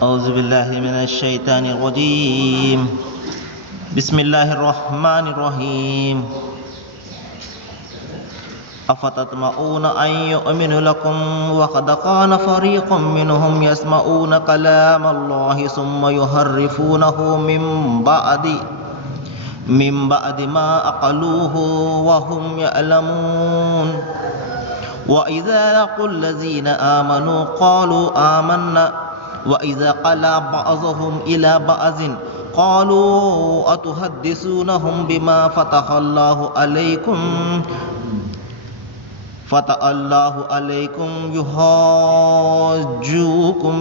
أعوذ بالله من الشيطان الرجيم. بسم الله الرحمن الرحيم. أفتطمعون أن يؤمنوا لكم وقد كان فريق منهم يسمعون كلام الله ثم يحرفونه من بعد ما عقلوه وهم يعلمون. وإذا لقوا الذين آمنوا قالوا آمنا وإذا خلا بعضهم إلى بعض قالوا أتحدثونهم بما فتح الله عليكم يحاجوكم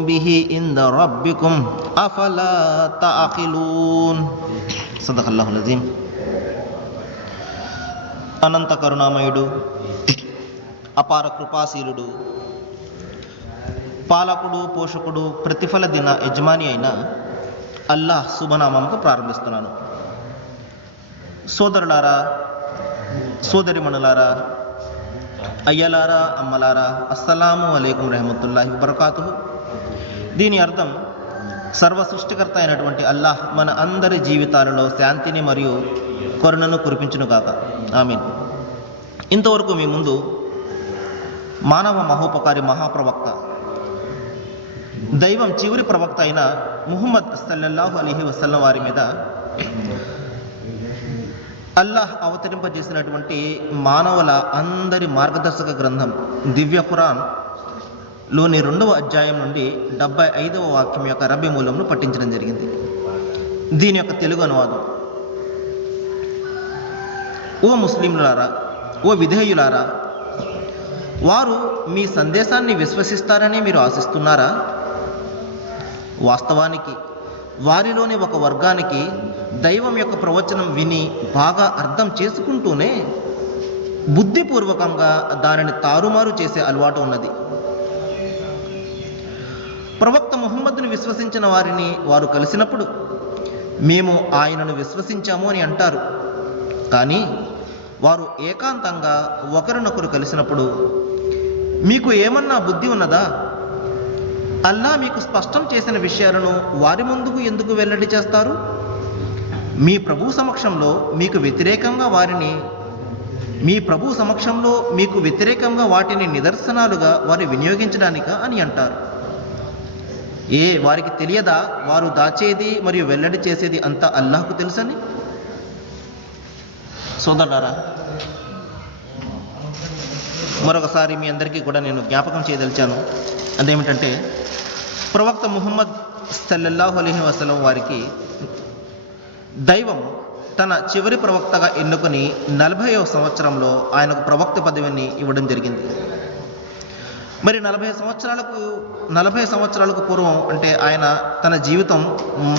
به عند ربكم أفلا تعقلون. صدق الله العظيم. అనంత కరుణామయుడు, అపార కృపాశీలుడు, పాలకుడు, పోషకుడు, ప్రతిఫల దిన యజమాని అయిన అల్లాహ్ శుభనామంతో ప్రారంభిస్తున్నాను. సోదరులారా, సోదరిమణులారా, అయ్యలారా, అమ్మలారా, అస్సలాము అలైకుం రహమతుల్లాహి వబరకాతుహు. దీని అర్థం, సర్వ సృష్టికర్త అయినటువంటి అల్లాహ్ మన అందరి జీవితాలలో శాంతిని మరియు కరుణను కురిపించునుగాక. ఆమీన్. ఇంతవరకు మీ ముందు మానవ మహోపకారి మహాప్రవక్త, దైవం చివరి ప్రవక్త అయిన ముహమ్మద్ సల్లల్లాహు అలైహి వసల్లం వారి మీద అల్లాహ్ అవతరింపజేసినటువంటి మానవుల అందరి మార్గదర్శక గ్రంథం దివ్య ఖురాన్ లోని 2వ అధ్యాయం నుండి 75వ వాక్యం యొక్క అరబ్బీ మూలంను పఠించడం జరిగింది. దీని యొక్క తెలుగు అనువాదం: ఓ ముస్లింలారా, ఓ విధేయులారా, వారు మీ సందేశాన్ని విశ్వసిస్తారని మీరు ఆశిస్తున్నారా? వాస్తవానికి వారిలోని ఒక వర్గానికి దైవం యొక్క ప్రవచనం విని బాగా అర్థం చేసుకుంటూనే బుద్ధిపూర్వకంగా దానిని తారుమారు చేసే అలవాటు ఉన్నది. ప్రవక్త ముహమ్మద్ను విశ్వసించిన వారిని వారు కలిసినప్పుడు మేము ఆయనను విశ్వసించాము అని అంటారు. కానీ వారు ఏకాంతంగా ఒకరినొకరు కలిసినప్పుడు మీకు ఏమన్నా బుద్ధి ఉన్నదా? అల్లా మీకు స్పష్టం చేసిన విషయాలను వారి ముందుకు ఎందుకు వెల్లడి చేస్తారు? మీ ప్రభు సమక్షంలో మీకు వ్యతిరేకంగా వాటిని నిదర్శనాలుగా వారు వినియోగించడానికా అని అంటారు. వారికి తెలియదా వారు దాచేది మరియు వెల్లడి చేసేది అంతా అల్లాహ్కు తెలుసని? సోదరులారా, మరొకసారి మీ అందరికీ కూడా నేను జ్ఞాపకం చేయదలిచాను. అదేమిటంటే, ప్రవక్త ముహమ్మద్ సల్లల్లాహు అలైహి వసల్లం వారికి దైవం తన చివరి ప్రవక్తగా ఎన్నుకొని 40వ సంవత్సరంలో ఆయనకు ప్రవక్త పదవిని ఇవ్వడం జరిగింది. మరి 40 సంవత్సరాలకు పూర్వం, అంటే ఆయన తన జీవితం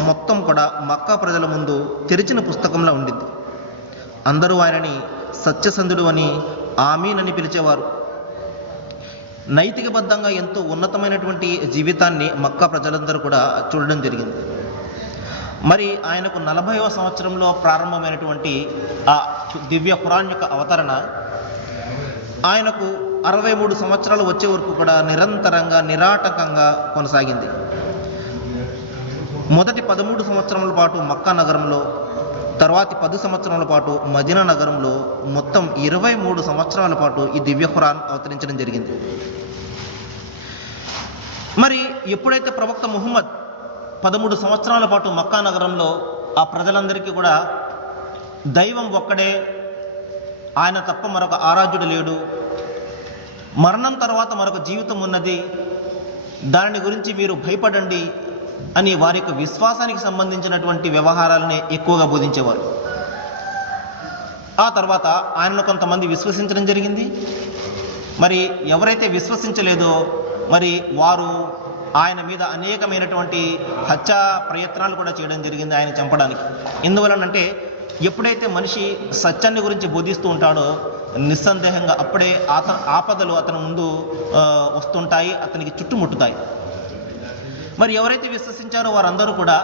మొత్తం కూడా మక్కా ప్రజల ముందు తెరిచిన పుస్తకంలో ఉండింది. అందరూ ఆయనని సత్యసంధుడు అని, ఆమీన్ అని పిలిచేవారు. నైతికబద్ధంగా ఎంతో ఉన్నతమైనటువంటి జీవితాన్ని మక్కా ప్రజలందరూ కూడా చూడడం జరిగింది. మరి ఆయనకు 40వ సంవత్సరంలో ప్రారంభమైనటువంటి ఆ దివ్య ఖురాన్ యొక్క అవతరణ ఆయనకు 63 సంవత్సరాలు వచ్చే వరకు కూడా నిరంతరంగా నిరాటకంగా కొనసాగింది. మొదటి 13 సంవత్సరాల పాటు మక్కా నగరంలో, తర్వాతి 10 సంవత్సరాల పాటు మదీనా నగరంలో, మొత్తం 23 సంవత్సరాల పాటు ఈ దివ్య ఖురాన్ అవతరించడం జరిగింది. మరి ఎప్పుడైతే ప్రవక్త ముహమ్మద్ 13 సంవత్సరాల పాటు మక్కా నగరంలో ఆ ప్రజలందరికీ కూడా దైవం ఒక్కడే, ఆయన తప్ప మరొక ఆరాధ్యుడు లేడు, మరణం తర్వాత మరొక జీవితం ఉన్నది, దానిని గురించి మీరు భయపడండి అని వారి యొక్క విశ్వాసానికి సంబంధించినటువంటి వ్యవహారాలనే ఎక్కువగా బోధించేవారు. ఆ తర్వాత ఆయనను కొంతమంది విశ్వసించడం జరిగింది. మరి ఎవరైతే విశ్వసించలేదో మరి వారు ఆయన మీద అనేకమైనటువంటి హత్యా ప్రయత్నాలు కూడా చేయడం జరిగింది ఆయన చంపడానికి. ఎందువలనంటే, ఎప్పుడైతే మనిషి సత్యాన్ని గురించి బోధిస్తూ ఉంటాడో నిస్సందేహంగా అప్పుడే ఆపదలు అతని ముందు వస్తుంటాయి, అతనికి చుట్టుముట్టుతాయి. మరి ఎవరైతే విశ్వసించారో వారందరూ కూడా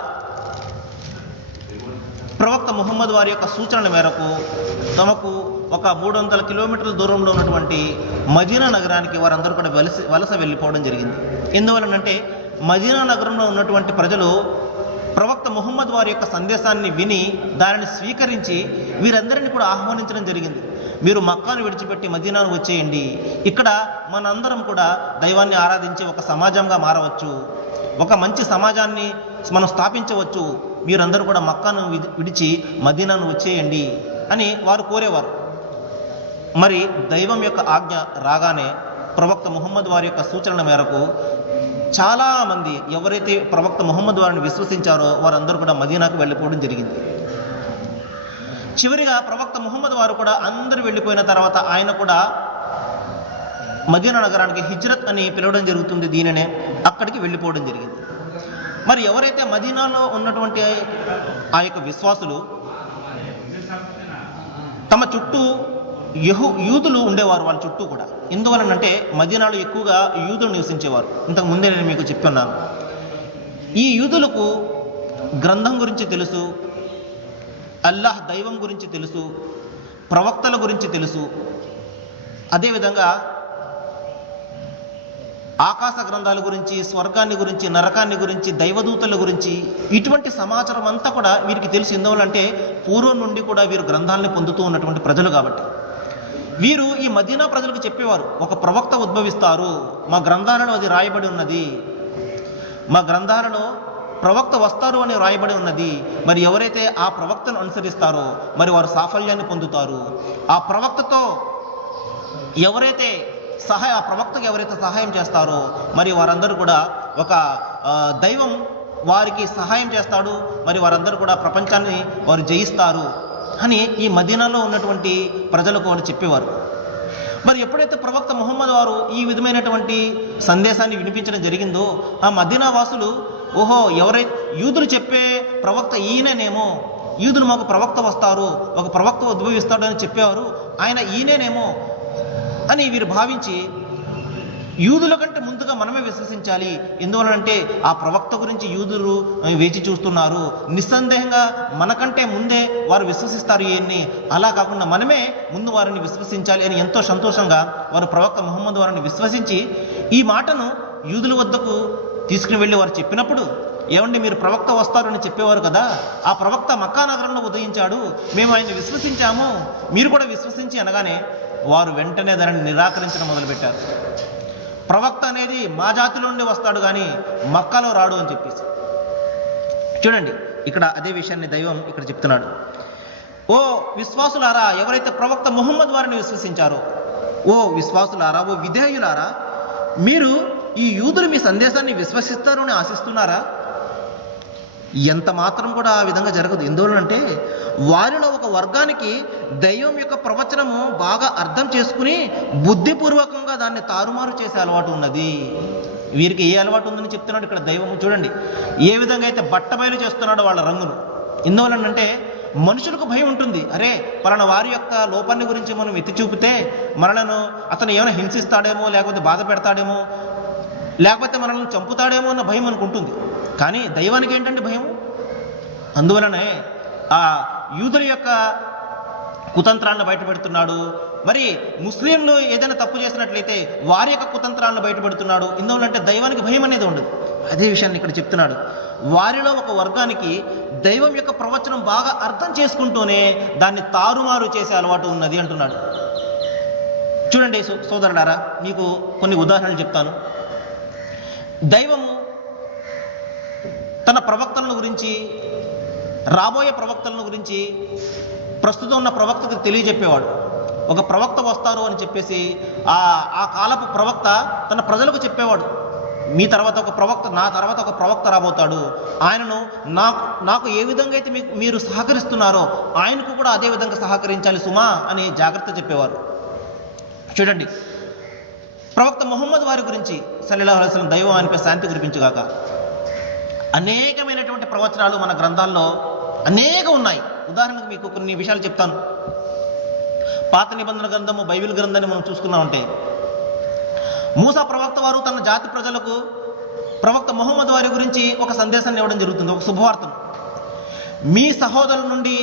ప్రవక్త ముహమ్మద్ వారి యొక్క సూచనల మేరకు తమకు ఒక 300 కిలోమీటర్ల దూరంలో ఉన్నటువంటి మదీనా నగరానికి వారందరూ కూడా వలస వెళ్ళిపోవడం జరిగింది. ఎందువలనంటే మదీనా నగరంలో ఉన్నటువంటి ప్రజలు ప్రవక్త ముహమ్మద్ వారి యొక్క సందేశాన్ని విని దానిని స్వీకరించి వీరందరినీ కూడా ఆహ్వానించడం జరిగింది. మీరు మక్కాను విడిచిపెట్టి మదీనాను వచ్చేయండి, ఇక్కడ మనందరం కూడా దైవాన్ని ఆరాధించే ఒక సమాజంగా మారవచ్చు, ఒక మంచి సమాజాన్ని మనం స్థాపించవచ్చు, మీరందరూ కూడా మక్కాను విడిచి మదీనాను వచ్చేయండి అని వారు కోరేవారు. మరి దైవం యొక్క ఆజ్ఞ రాగానే ప్రవక్త ముహమ్మద్ వారి యొక్క సూచనల మేరకు చాలామంది ఎవరైతే ప్రవక్త ముహమ్మద్ వారిని విశ్వసించారో వారందరూ కూడా మదీనాకు వెళ్ళిపోవడం జరిగింది. చివరిగా ప్రవక్త ముహమ్మద్ వారు కూడా అందరూ వెళ్ళిపోయిన తర్వాత ఆయన కూడా మదీనా నగరానికి హిజ్రత్ అని పిలవడం జరుగుతుంది, దీనినే అక్కడికి వెళ్ళిపోవడం జరిగింది. మరి ఎవరైతే మదీనాలో ఉన్నటువంటి ఆ యొక్క విశ్వాసులు తమ చుట్టూ యూదులు ఉండేవారు, వాళ్ళ చుట్టూ కూడా. ఎందువలనంటే మదీనాలో ఎక్కువగా యూదులు నివసించేవారు. ఇంతకు ముందే నేను మీకు చెప్తున్నాను. ఈ యూదులకు గ్రంథం గురించి తెలుసు, అల్లాహ్ దైవం గురించి తెలుసు, ప్రవక్తల గురించి తెలుసు, అదేవిధంగా ఆకాశ గ్రంథాల గురించి, స్వర్గాన్ని గురించి, నరకాన్ని గురించి, దైవదూతల గురించి ఇటువంటి సమాచారం అంతా కూడా వీరికి తెలుసు. ఎందువలంటే పూర్వం నుండి కూడా వీరు గ్రంథాలని పొందుతూ ఉన్నటువంటి ప్రజలు కాబట్టి. వీరు ఈ మదీనా ప్రజలకు చెప్పేవారు, ఒక ప్రవక్త ఉద్భవిస్తారు, మా గ్రంథాలలో అది రాయబడి ఉన్నది, మా గ్రంథాలలో ప్రవక్త వస్తారు అని రాయబడి ఉన్నది. మరి ఎవరైతే ఆ ప్రవక్తను అనుసరిస్తారో మరి వారు సాఫల్యాన్ని పొందుతారు. ఆ ప్రవక్తతో ఎవరైతే ఆ ప్రవక్తకు ఎవరైతే సహాయం చేస్తారో మరి వారందరూ కూడా ఒక దైవం వారికి సహాయం చేస్తాడు, మరి వారందరూ కూడా ప్రపంచాన్ని వారు జయిస్తారు అని ఈ మదీనాలో ఉన్నటువంటి ప్రజలకు వారు చెప్పేవారు. మరి ఎప్పుడైతే ప్రవక్త ముహమ్మద్ వారు ఈ విధమైనటువంటి సందేశాన్ని వినిపించడం జరిగిందో ఆ మదీనా వాసులు, ఓహో యూదులు చెప్పే ప్రవక్త ఈయననేమో, యూదులు మాకు ప్రవక్త వస్తారు, ఒక ప్రవక్త ఉద్భవిస్తాడు అని చెప్పేవారు, ఆయన ఈయనేనేమో అని వీరు భావించి యూదుల కంటే ముందుగా మనమే విశ్వసించాలి. ఎందువలనంటే ఆ ప్రవక్త గురించి యూదులు వేచి చూస్తున్నారు, నిస్సందేహంగా మనకంటే ముందే వారు విశ్వసిస్తారు ఈయన్ని, అలా కాకుండా మనమే ముందు వారిని విశ్వసించాలి అని ఎంతో సంతోషంగా వారు ప్రవక్త ముహమ్మద్ వారిని విశ్వసించి ఈ మాటను యూదుల వద్దకు తీసుకుని వెళ్ళి వారు చెప్పినప్పుడు, ఏమండి మీరు ప్రవక్త వస్తారని చెప్పేవారు కదా, ఆ ప్రవక్త మక్కా నగరంలో ఉదయించాడు, మేము ఆయన్ని విశ్వసించాము, మీరు కూడా విశ్వసించి అనగానే వారు వెంటనే దానిని నిరాకరించడం మొదలుపెట్టారు. ప్రవక్త అనేది మా జాతిలో నుండి వస్తాడు కానీ మక్కాలో రాడు అని చెప్పేసి. చూడండి ఇక్కడ అదే విషయాన్ని దైవం ఇక్కడ చెప్తున్నాడు. ఓ విశ్వాసులారా, ఎవరైతే ప్రవక్త ముహమ్మద్ వారిని విశ్వసించారో, ఓ విశ్వాసులారా, ఓ విధేయులారా, మీరు ఈ యూదులు మీ సందేశాన్ని విశ్వసిస్తారు అని ఆశిస్తున్నారా? ఎంత మాత్రం కూడా ఆ విధంగా జరగదు. ఎందువలంటే వారిలో ఒక వర్గానికి దైవం యొక్క ప్రవచనము బాగా అర్థం చేసుకుని బుద్ధిపూర్వకంగా దాన్ని తారుమారు చేసే అలవాటు ఉన్నది. వీరికి ఏ అలవాటు ఉందని చెప్తున్నాడు ఇక్కడ దైవం. చూడండి ఏ విధంగా అయితే బట్టబయలు చేస్తున్నాడో వాళ్ళ రంగును. ఎందువలనంటే మనుషులకు భయం ఉంటుంది, అరే పలానా వారి యొక్క లోపాన్ని గురించి మనం ఎత్తి చూపితే మనలను అతను ఏమైనా హింసిస్తాడేమో, లేకపోతే బాధ పెడతాడేమో, లేకపోతే మనల్ని చంపుతాడేమో అన్న భయం అనుకుంటుంది. కానీ దైవానికి ఏంటంటే భయం. అందువలనే ఆ యూదుల యొక్క కుతంత్రాలను బయటపెడుతున్నాడు. మరి ముస్లింలు ఏదైనా తప్పు చేసినట్లయితే వారి యొక్క కుతంత్రాలను బయటపెడుతున్నాడు. ఎందువలంటే దైవానికి భయం అనేది ఉండదు. అదే విషయాన్ని ఇక్కడ చెప్తున్నాడు. వారిలో ఒక వర్గానికి దైవం యొక్క ప్రవచనం బాగా అర్థం చేసుకుంటూనే దాన్ని తారుమారు చేసే అలవాటు ఉన్నది అంటున్నాడు. చూడండి సోదరులారా, మీకు కొన్ని ఉదాహరణలు చెప్తాను. దైవము తన ప్రవక్తలను గురించి, రాబోయే ప్రవక్తలను గురించి ప్రస్తుతం ఉన్న ప్రవక్తకు తెలియజెప్పేవాడు. ఒక ప్రవక్త వస్తారు అని చెప్పేసి ఆ కాలపు ప్రవక్త తన ప్రజలకు చెప్పేవాడు, మీ తర్వాత ఒక ప్రవక్త, నా తర్వాత ఒక ప్రవక్త రాబోతాడు, ఆయనను నాకు ఏ విధంగా అయితే మీరు సహకరిస్తున్నారో ఆయనకు కూడా అదే విధంగా సహకరించాలి సుమా అని జాగ్రత్త చెప్పేవారు. చూడండి ప్రవక్త ముహమ్మద్ వారి గురించి సల్లల్లాహు అలైహి వసల్లం, దైవం ఆయనపై శాంతి కురిపించుగాక, అనేకమైనటువంటి ప్రవచనాలు మన గ్రంథాల్లో అనేక ఉన్నాయి. ఉదాహరణకు మీకు కొన్ని విషయాలు చెప్తాను. పాత నిబంధన గ్రంథము బైబిల్ గ్రంథాన్ని మనం చూసుకున్నామంటే మూసా ప్రవక్త వారు తన జాతి ప్రజలకు ప్రవక్త ముహమ్మద్ వారి గురించి ఒక సందేశాన్ని ఇవ్వడం జరుగుతుంది, ఒక శుభవార్తను. మీ సహోదరుల నుండి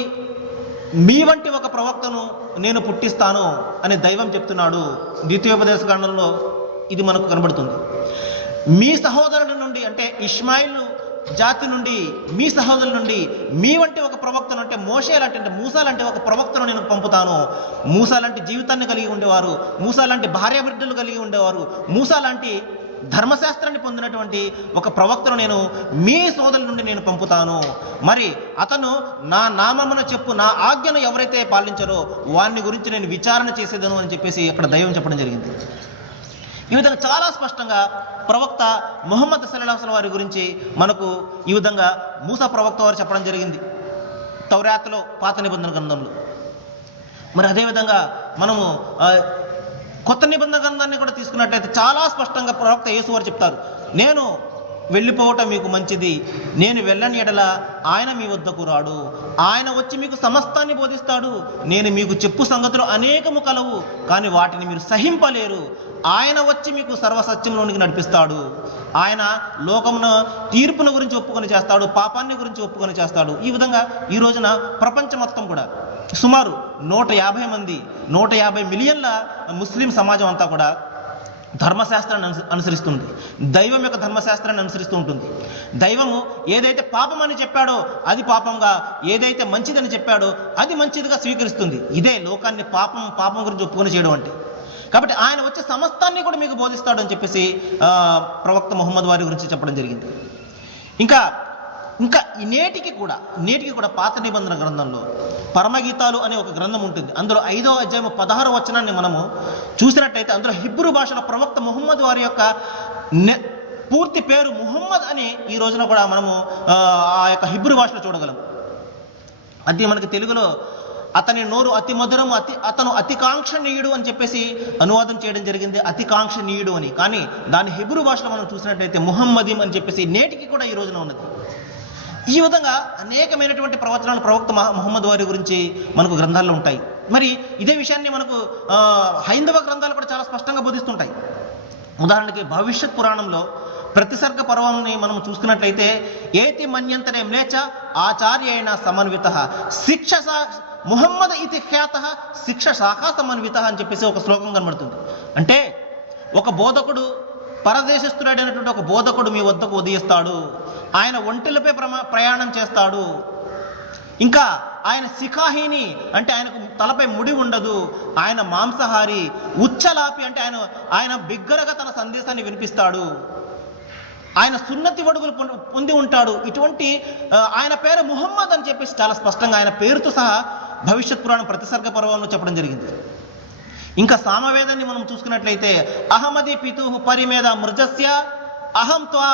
మీ వంటి ఒక ప్రవక్తను నేను పుట్టిస్తాను అని దైవం చెప్తున్నాడు. ద్వితీయోపదేశ కాండంలో ఇది మనకు కనబడుతుంది. మీ సహోదరుల నుండి అంటే ఇష్మాయిల్ జాతి నుండి, మీ సహోదరుల నుండి మీ వంటి ఒక ప్రవక్తను, అంటే మోషే లాంటి, అంటే మూసా లాంటి ఒక ప్రవక్తను నేను పంపుతాను. మూసా లాంటి జీవితాన్ని కలిగి ఉండేవారు, మూసా లాంటి భార్యాబిడ్డలు కలిగి ఉండేవారు, మూసా లాంటి ధర్మశాస్త్రాన్ని పొందినటువంటి ఒక ప్రవక్తను నేను మీ సోదరుల నుండి నేను పంపుతాను. మరి అతను నా నామమున చెప్పు, నా ఆజ్ఞను ఎవరైతే పాలించారో వారిని గురించి నేను విచారణ చేసేదను అని చెప్పేసి అక్కడ దైవం చెప్పడం జరిగింది. ఈ విధంగా చాలా స్పష్టంగా ప్రవక్త ముహమ్మద్ సల్లల్లాహు అలైహి వసల్లం వారి గురించి మనకు ఈ విధంగా మూసా ప్రవక్త వారు చెప్పడం జరిగింది తౌరాతులో, పాత నిబంధన గ్రంథంలో. మరి అదేవిధంగా మనము కొత్త నిబంధన గ్రంథాన్ని కూడా తీసుకున్నట్లయితే చాలా స్పష్టంగా ప్రవక్త యేసు వారు చెప్తారు, నేను వెళ్ళిపోవటం మీకు మంచిది, నేను వెళ్ళని ఎడల ఆయన మీ వద్దకు రాడు, ఆయన వచ్చి మీకు సమస్తాన్ని బోధిస్తాడు, నేను మీకు చెప్పు సంగతులు అనేకము కలవు కానీ వాటిని మీరు సహింపలేరు, ఆయన వచ్చి మీకు సర్వసత్యంలోనికి నడిపిస్తాడు, ఆయన లోకమున తీర్పును గురించి ఒప్పుకొని చేస్తాడు, పాపాన్ని గురించి ఒప్పుకొని చేస్తాడు. ఈ విధంగా ఈ రోజున ప్రపంచం మొత్తం కూడా సుమారు 150 మిలియన్ల ముస్లిం సమాజం అంతా కూడా ధర్మశాస్త్రాన్ని అనుసరిస్తుంది, దైవం యొక్క ధర్మశాస్త్రాన్ని అనుసరిస్తూ ఉంటుంది. దైవము ఏదైతే పాపం అని చెప్పాడో అది పాపంగా, ఏదైతే మంచిదని చెప్పాడో అది మంచిదిగా స్వీకరిస్తుంది. ఇదే లోకాన్ని పాపం గురించి ఒప్పుకొని చేయడం అంటే. కాబట్టి ఆయన వచ్చే సమస్తాన్ని కూడా మీకు బోధిస్తాడు అని చెప్పేసి ప్రవక్త ముహమ్మద్ వారి గురించి చెప్పడం జరిగింది. ఇంకా నేటికి కూడా పాత నిబంధన గ్రంథంలో పరమగీతాలు అనే ఒక గ్రంథం ఉంటుంది. అందులో 5వ అధ్యాయం 16వ వచనాన్ని మనము చూసినట్టయితే అందులో హిబ్రూ భాషలో ప్రవక్త ముహమ్మద్ వారి యొక్క పూర్తి పేరు ముహమ్మద్ అని ఈ రోజున కూడా మనము ఆ యొక్క హిబ్రూ భాషలో చూడగలం. అది మనకి తెలుగులో అతని నోరు అతి మధురం, అతను అతికాంక్షణీయుడు అని చెప్పేసి అనువాదం చేయడం జరిగింది, అతికాంక్షణీయుడు అని. కానీ దాని హిబ్రూ భాషలో మనం చూసినట్లయితే ముహమ్మదీం అని చెప్పేసి నేటికి కూడా ఈ రోజున ఉన్నది. ఈ విధంగా అనేకమైనటువంటి ప్రవచనాలు ప్రవక్త ముహమ్మద్ వారి గురించి మనకు గ్రంథాల్లో ఉంటాయి. మరి ఇదే విషయాన్ని మనకు హైందవ గ్రంథాలు కూడా చాలా స్పష్టంగా బోధిస్తుంటాయి. ఉదాహరణకి భవిష్యత్ పురాణంలో ప్రతిసర్గ పర్వాన్ని మనం చూసుకున్నట్లయితే ఏతి మన్యంతనే మ్లేచ ఆచార్యేణ సమన్విత శిక్ష ముహమ్మద్ ఇతి ఖ్యాత శిక్ష శాఖా సమన్విత అని చెప్పేసి ఒక శ్లోకం కనబడుతుంది. అంటే ఒక బోధకుడు, పరదేశస్థుడైనటువంటి ఒక బోధకుడు మీ వద్దకు ఉదయిస్తాడు, ఆయన ఒంటెలపై ప్రయాణం చేస్తాడు, ఇంకా ఆయన శిఖాహీని అంటే ఆయనకు తలపై ముడి ఉండదు, ఆయన మాంసాహారి, ఉచ్చలాపి అంటే ఆయన బిగ్గరగా తన సందేశాన్ని వినిపిస్తాడు, ఆయన సున్నతి వడుగులు పొంది ఉంటాడు. ఇటువంటి ఆయన పేరు ముహమ్మద్ అని చెప్పేసి చాలా స్పష్టంగా ఆయన పేరుతో సహా భవిష్యత్ పురాణం ప్రతిసర్గ పర్వంలో చెప్పడం జరిగింది. ఇంకా సామవేదాన్ని మనం చూసుకున్నట్లయితే అహమది పితుహు పరిమేద మృజస్య అహం త్వా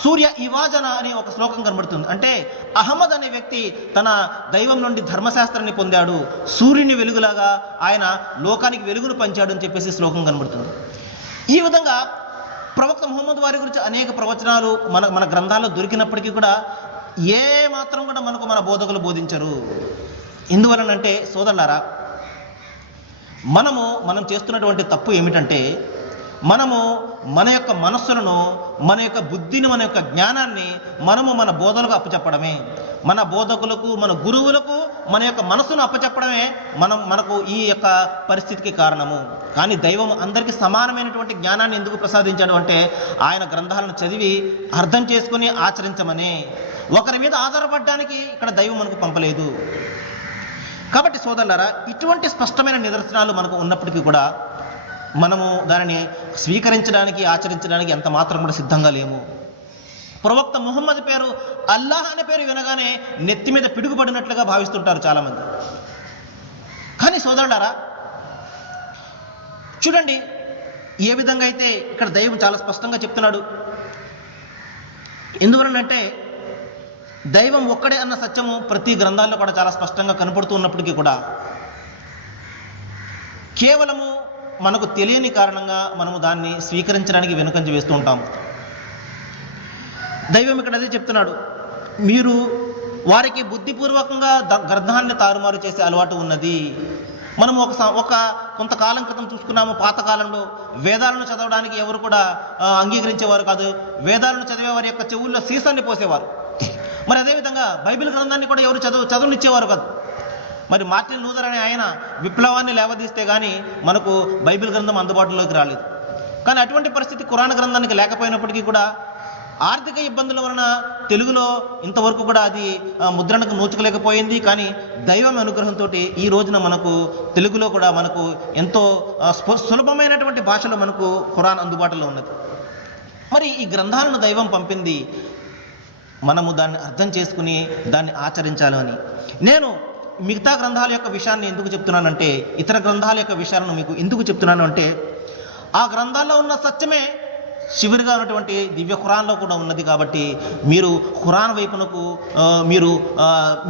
సూర్య ఇవాజన అనే ఒక శ్లోకం కనబడుతుంది. అంటే అహ్మద్ అనే వ్యక్తి తన దైవం నుండి ధర్మశాస్త్రాన్ని పొందాడు, సూర్యుని వెలుగులాగా ఆయన లోకానికి వెలుగును పంచాడు అని చెప్పేసి శ్లోకం కనబడుతుంది. ఈ విధంగా ప్రవక్త ముహమ్మద్ వారి గురించి అనేక ప్రవచనాలు మన గ్రంథాల్లో దొరికినప్పటికీ కూడా ఏ మాత్రం కూడా మనకు మన బోధకులు బోధించరు. ఎందువలనంటే సోదరులారా, మనం చేస్తున్నటువంటి తప్పు ఏమిటంటే మనము మన యొక్క మనస్సులను, మన యొక్క బుద్ధిని, మన యొక్క జ్ఞానాన్ని మనము మన బోధలకు అప్పచెప్పడమే, మన బోధకులకు, మన గురువులకు మన యొక్క మనస్సును అప్పచెప్పడమే మనకు ఈ యొక్క పరిస్థితికి కారణము. కానీ దైవం అందరికీ సమానమైనటువంటి జ్ఞానాన్ని ఎందుకు ప్రసాదించాడు అంటే ఆయన గ్రంథాలను చదివి అర్థం చేసుకుని ఆచరించమని. ఒకరి మీద ఆధారపడడానికి ఇక్కడ దైవం మనకు పంపలేదు. కాబట్టి సోదరులారా, ఇటువంటి స్పష్టమైన నిదర్శనాలు మనకు ఉన్నప్పటికీ కూడా మనము దానిని స్వీకరించడానికి, ఆచరించడానికి ఎంత మాత్రం కూడా సిద్ధంగా లేము. ప్రవక్త ముహమ్మద్ పేరు, అల్లాహ్ అనే పేరు వినగానే నెత్తి మీద పిడుగుపడినట్లుగా భావిస్తుంటారు చాలామంది. కానీ సోదరులారా చూడండి, ఏ విధంగా అయితే ఇక్కడ దైవం చాలా స్పష్టంగా చెప్తున్నాడు. ఎందువలనంటే దైవం ఒక్కడే అన్న సత్యము ప్రతి గ్రంథాల్లో కూడా చాలా స్పష్టంగా కనపడుతూ ఉన్నప్పటికీ కూడా కేవలము మనకు తెలియని కారణంగా మనము దాన్ని స్వీకరించడానికి వెనుకంజ వేస్తూ ఉంటాము. దైవం ఇక్కడ అదే చెప్తున్నాడు, మీరు వారికి బుద్ధిపూర్వకంగా గ్రంథాన్ని తారుమారు చేసే అలవాటు ఉన్నది. మనం కొంతకాలం క్రితం చూసుకున్నాము, పాతకాలంలో వేదాలను చదవడానికి ఎవరు కూడా అంగీకరించేవారు కాదు. వేదాలను చదివే వారి యొక్క చెవుల్లో సీసాన్ని పోసేవారు. మరి అదేవిధంగా బైబిల్ గ్రంథాన్ని కూడా ఎవరు చదువునిచ్చేవారు కాదు. మరి మార్టిన్ లూథర్ అనే ఆయన విప్లవాన్ని లేవదీస్తే కానీ మనకు బైబిల్ గ్రంథం అందుబాటులోకి రాలేదు. కానీ అటువంటి పరిస్థితి ఖురాన్ గ్రంథానికి లేకపోయినప్పటికీ కూడా ఆర్థిక ఇబ్బందుల వలన తెలుగులో ఇంతవరకు కూడా అది ముద్రణకు నోచుకోలేకపోయింది. కానీ దైవం అనుగ్రహంతో ఈ రోజున మనకు తెలుగులో కూడా మనకు ఎంతో సులభమైనటువంటి భాషలో మనకు ఖురాన్ అందుబాటులో ఉన్నది. మరి ఈ గ్రంథాలను దైవం పంపింది మనము దాన్ని అర్థం చేసుకుని దాన్ని ఆచరించాలని. నేను మిగతా గ్రంథాల యొక్క విషయాన్ని ఎందుకు చెప్తున్నానంటే, ఇతర గ్రంథాల యొక్క విషయాలను మీకు ఎందుకు చెప్తున్నాను అంటే, ఆ గ్రంథాల్లో ఉన్న సత్యమే చివరిగా ఉన్నటువంటి దివ్య ఖురాన్లో కూడా ఉన్నది. కాబట్టి మీరు ఖురాన్ వైపునకు మీరు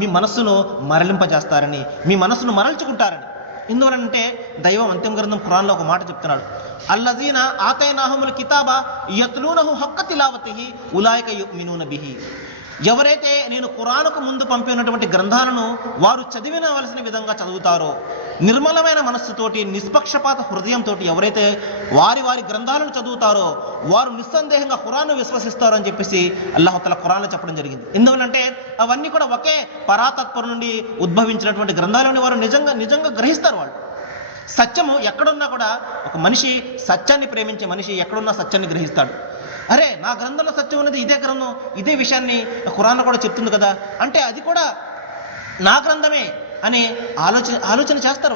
మీ మనస్సును మరలింపజేస్తారని, మీ మనస్సును మరల్చుకుంటారని. ఎందువలంటే దైవం అంతిమ గ్రంథం ఖురాన్లో ఒక మాట చెప్తున్నాడు, అల్లజీన ఆతైనాహుముల్ కితాబా యత్లూనహు హక్క తిలావతిహి ఉలాయిక యుమినూన బిహి. ఎవరైతే నేను ఖురానుకు ముందు పంపినటువంటి గ్రంథాలను వారు చదివినవలసిన విధంగా చదువుతారో, నిర్మలమైన మనస్సుతోటి నిష్పక్షపాత హృదయంతో ఎవరైతే వారి వారి గ్రంథాలను చదువుతారో వారు నిస్సందేహంగా ఖురాన్ను విశ్వసిస్తారు అని చెప్పేసి అల్లాహ్ తఆలా ఖురాన్లో చెప్పడం జరిగింది. ఎందువలంటే అవన్నీ కూడా ఒకే పరాతత్పరు నుండి ఉద్భవించినటువంటి గ్రంథాలని వారు నిజంగా గ్రహిస్తారు. వాళ్ళు సత్యము ఎక్కడున్నా కూడా, ఒక మనిషి సత్యాన్ని ప్రేమించే మనిషి ఎక్కడున్నా సత్యాన్ని గ్రహిస్తాడు. అరే నా గ్రంథంలో సత్యం ఉన్నది, ఇదే గ్రంథం ఇదే విషయాన్ని ఖురాన్లో కూడా చెప్తుంది కదా, అంటే అది కూడా నా గ్రంథమే అనే ఆలోచన చేస్తారు.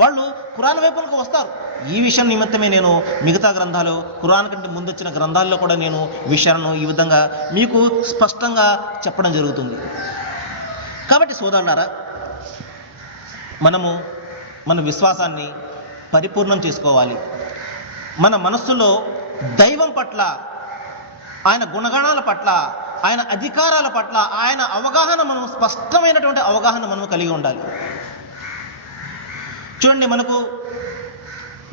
వాళ్ళు ఖురాన్ వైపులకు వస్తారు. ఈ విషయం నిమిత్తమే నేను మిగతా గ్రంథాలు ఖురాన్ కంటే ముందు వచ్చిన గ్రంథాల్లో కూడా నేను విషయాలను ఈ విధంగా మీకు స్పష్టంగా చెప్పడం జరుగుతుంది. కాబట్టి సోదరులారా, మనము మన విశ్వాసాన్ని పరిపూర్ణం చేసుకోవాలి. మన మనస్సులో దైవం పట్ల, ఆయన గుణగణాల పట్ల, ఆయన అధికారాల పట్ల ఆయన అవగాహన, మనం స్పష్టమైనటువంటి అవగాహన మనం కలిగి ఉండాలి. చూడండి,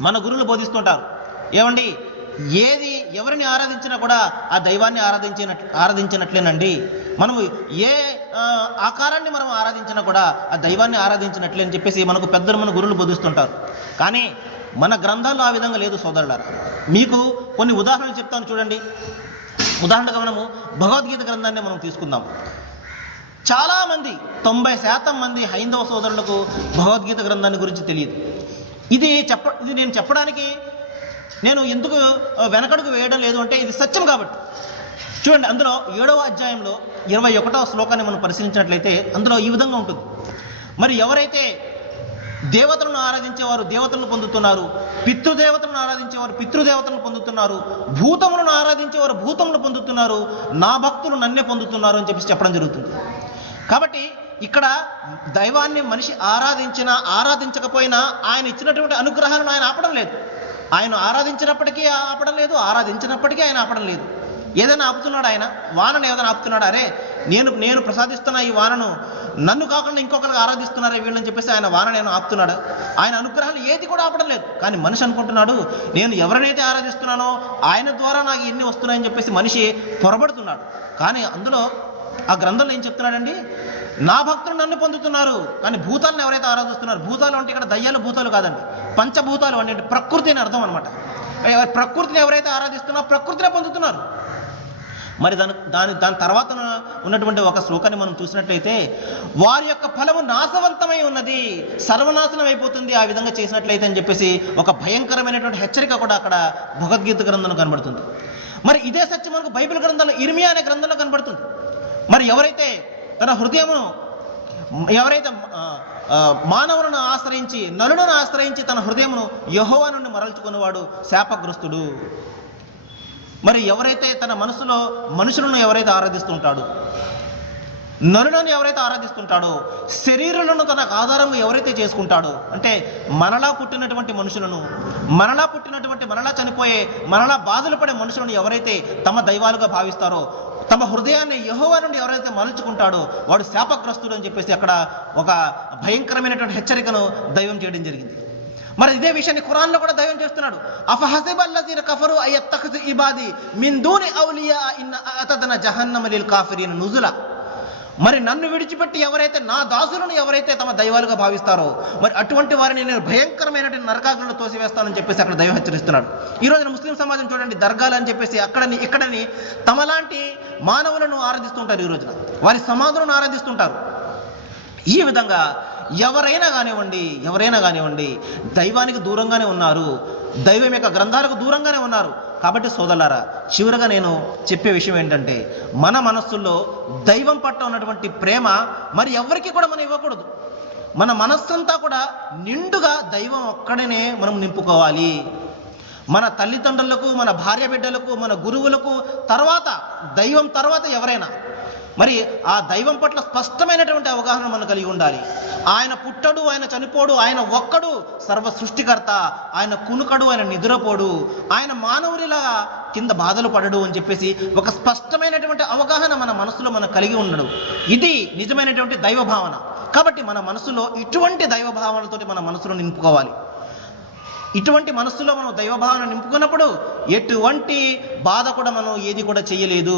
మన గురువులు బోధిస్తుంటారు, ఏమండి ఏది ఎవరిని ఆరాధించినా కూడా ఆ దైవాన్ని ఆరాధించినట్లేనండి. మనము ఏ ఆకారాన్ని మనం ఆరాధించినా కూడా ఆ దైవాన్ని ఆరాధించినట్లే అని చెప్పేసి మనకు పెద్దలు మన గురువులు బోధిస్తుంటారు. కానీ మన గ్రంథాల్లో ఆ విధంగా లేదు సోదరులారా. మీకు కొన్ని ఉదాహరణలు చెప్తాను చూడండి. ఉదాహరణగా మనము భగవద్గీత గ్రంథాన్ని మనం తీసుకుందాం. చాలామంది 90% మంది హైందవ సోదరులకు భగవద్గీత గ్రంథాన్ని గురించి తెలియదు. ఇది నేను చెప్పడానికి నేను ఎందుకు వెనకడుగు వేయడం లేదు అంటే ఇది సత్యం కాబట్టి. చూడండి, అందులో 7వ అధ్యాయంలో 21వ శ్లోకాన్ని మనం పరిశీలించినట్లయితే అందులో ఈ విధంగా ఉంటుంది. మరి ఎవరైతే దేవతలను ఆరాధించేవారు దేవతలను పొందుతున్నారు, పితృదేవతలను ఆరాధించేవారు పితృదేవతలను పొందుతున్నారు, భూతములను ఆరాధించేవారు భూతములను పొందుతున్నారు, నా భక్తులు నన్నే పొందుతున్నారు అని చెప్పి చెప్పడం జరుగుతుంది. కాబట్టి ఇక్కడ దైవాన్ని మనిషి ఆరాధించకపోయినా ఆయన ఇచ్చినటువంటి అనుగ్రహాలను ఆయన ఆపడం లేదు. ఆయన ఆరాధించినప్పటికీ ఆపడం లేదు, ఆరాధించినప్పటికీ ఆయన ఆపడం లేదు. ఏదైనా ఆపుతున్నాడు ఆయన? వానను ఏదైనా ఆపుతున్నాడు? అరే నేను ప్రసాదిస్తున్న ఈ వానను నన్ను కాకుండా ఇంకొకరికి ఆరాధిస్తున్నారే వీళ్ళని చెప్పేసి ఆయన వానను నేను ఆపుతున్నాడు? ఆయన అనుగ్రహాలు ఏది కూడా ఆపడం లేదు. కానీ మనిషి అనుకుంటున్నాడు, నేను ఎవరినైతే ఆరాధిస్తున్నానో ఆయన ద్వారా నాకు ఎన్ని వస్తున్నాయని చెప్పేసి మనిషి పొరబడుతున్నాడు. కానీ అందులో ఆ గ్రంథంలో ఏం చెప్తున్నాడండి? నా భక్తులు నన్ను పొందుతున్నారు. కానీ భూతాలను ఎవరైతే ఆరాధిస్తున్నారు, భూతాలు అంటే ఇక్కడ దయ్యాలు భూతాలు కాదండి, పంచభూతాలు అంటే ప్రకృతి అని అర్థం అనమాట. ప్రకృతిని ఎవరైతే ఆరాధిస్తున్నారో ప్రకృతినే పొందుతున్నారు. మరి దాని తర్వాత ఉన్నటువంటి ఒక శ్లోకాన్ని మనం చూసినట్లయితే, వారి యొక్క ఫలము నాశవంతమై ఉన్నది, సర్వనాశనం అయిపోతుంది ఆ విధంగా చేసినట్లయితే అని చెప్పేసి ఒక భయంకరమైనటువంటి హెచ్చరిక కూడా అక్కడ భగవద్గీత గ్రంథంలో కనబడుతుంది. మరి ఇదే సత్యం మనకు బైబిల్ గ్రంథంలో ఇర్మియా అనే గ్రంథంలో కనబడుతుంది. మరి ఎవరైతే తన హృదయమును, ఎవరైతే మానవులను ఆశ్రయించి నరులను ఆశ్రయించి తన హృదయమును యెహోవా నుండి మరల్చుకునేవాడు శాపగ్రస్తుడు. మరి ఎవరైతే తన మనసులో మనుషులను ఎవరైతే ఆరాధిస్తుంటాడో, నరులను ఎవరైతే ఆరాధిస్తుంటాడో, శరీరులను తనకు ఆధారంగా ఎవరైతే చేసుకుంటాడో, అంటే మనలా పుట్టినటువంటి మనుషులను, మనలా చనిపోయే, మనలా బాధలు పడే మనుషులను ఎవరైతే తమ దైవాలుగా భావిస్తారో, తమ హృదయాన్ని యెహోవా నుండి ఎవరైతే మరల్చుకుంటాడో వాడు శాపగ్రస్తుడు అని చెప్పేసి అక్కడ ఒక భయంకరమైనటువంటి హెచ్చరికను దైవం చేయడం జరిగింది. మరి ఇదే విషయాన్ని ఖురాన్లో కూడా దైవం చేస్తున్నాడు. అఫహసిబల్లజీన కఫరు అయత్తఖజు ఇబాది మిన్ దూని ఔలియా ఇన్న అతదన జహన్నమ లిల్ కాఫిరీన నుజులా. మరి నన్ను విడిచిపెట్టి ఎవరైతే నా దాసులను ఎవరైతే తమ దైవాలుగా భావిస్తారో మరి అటువంటి వారిని నేను భయంకరమైనటువంటి నరకాగ్నిలో తోసివేస్తానని చెప్పేసి అక్కడ దైవం హెచ్చరిస్తున్నాడు. ఈ రోజున ముస్లిం సమాజం చూడండి, దర్గాలు అని చెప్పేసి ఇక్కడని తమలాంటి మానవులను ఆరాధిస్తుంటారు. ఈ రోజున వారి సమాధులను ఆరాధిస్తుంటారు. ఈ విధంగా ఎవరైనా కానివ్వండి దైవానికి దూరంగానే ఉన్నారు, దైవం యొక్క గ్రంథాలకు దూరంగానే ఉన్నారు. కాబట్టి సోదరులారా, చివరగా నేను చెప్పే విషయం ఏంటంటే, మన మనస్సులో దైవం పట్ల ఉన్నటువంటి ప్రేమ మరి ఎవరికి కూడా మనం ఇవ్వకూడదు. మన మనస్సంతా కూడా నిండుగా దైవం ఒక్కడనే మనం నింపుకోవాలి. మన తల్లిదండ్రులకు, మన భార్య బిడ్డలకు, మన గురువులకు తర్వాత, దైవం తర్వాత ఎవరైనా మరి ఆ దైవం పట్ల స్పష్టమైనటువంటి అవగాహన మనం కలిగి ఉండాలి. ఆయన పుట్టడు, ఆయన చనిపోడు, ఆయన ఒక్కడు సర్వ సృష్టికర్త, ఆయన కునుకడు, ఆయన నిద్రపోడు, ఆయన మానవునిలా కింద బాధలు పడడు అని చెప్పేసి ఒక స్పష్టమైనటువంటి అవగాహన మన మనసులో మనం కలిగి ఉండడు. ఇది నిజమైనటువంటి దైవ భావన. కాబట్టి మన మనసులో ఇటువంటి దైవ భావనలతోటి మన మనసులో నింపుకోవాలి. ఇటువంటి మనస్సులో మనం దైవభావన నింపుకున్నప్పుడు ఎటువంటి బాధ కూడా మనం ఏది కూడా చేయలేదు,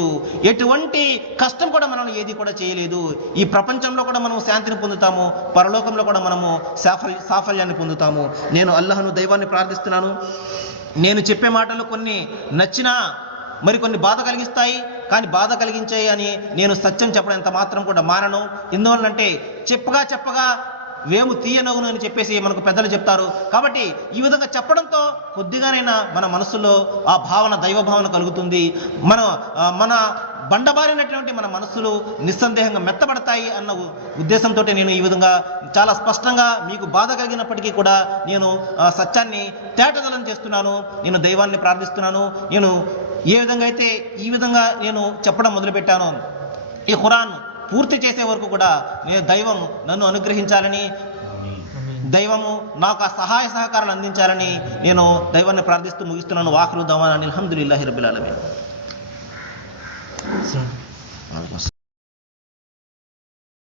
ఎటువంటి కష్టం కూడా మనం ఏది కూడా చేయలేదు. ఈ ప్రపంచంలో కూడా మనం శాంతిని పొందుతాము, పరలోకంలో కూడా మనము సాఫల్యాన్ని పొందుతాము. నేను అల్లాహ్ను, దైవాన్ని ప్రార్థిస్తున్నాను. నేను చెప్పే మాటలు కొన్ని నచ్చినా మరికొన్ని బాధ కలిగిస్తాయి, కానీ బాధ కలిగించాయి అని నేను సత్యం చెప్పడం ఎంత మాత్రం కూడా మానను. ఎందువల్లంటే చెప్పగా వేము తీయనగును అని చెప్పేసి మనకు పెద్దలు చెప్తారు. కాబట్టి ఈ విధంగా చెప్పడంతో కొద్దిగానైనా మన మనసులో ఆ భావన, దైవ భావన కలుగుతుంది. మన బండబారినటువంటి మన మనస్సులు నిస్సందేహంగా మెత్తబడతాయి అన్న ఉద్దేశంతో నేను ఈ విధంగా చాలా స్పష్టంగా మీకు బాధ కలిగినప్పటికీ కూడా నేను సత్యాన్ని తేటదలం చేస్తున్నాను. నేను దైవాన్ని ప్రార్థిస్తున్నాను. నేను ఏ విధంగా అయితే ఈ విధంగా నేను చెప్పడం మొదలుపెట్టాను, ఈ ఖురాన్ పూర్తి చేసే వరకు కూడా నేను దైవం నన్ను అనుగ్రహించాలని, దైవము నాకు ఆ సహాయ సహకారాలు అందించాలని నేను దైవాన్ని ప్రార్థిస్తూ ముగిస్తున్నాను. వాఖిరు దవానా అల్హమ్దులిల్లాహి రబ్బిల్ ఆలమీన్.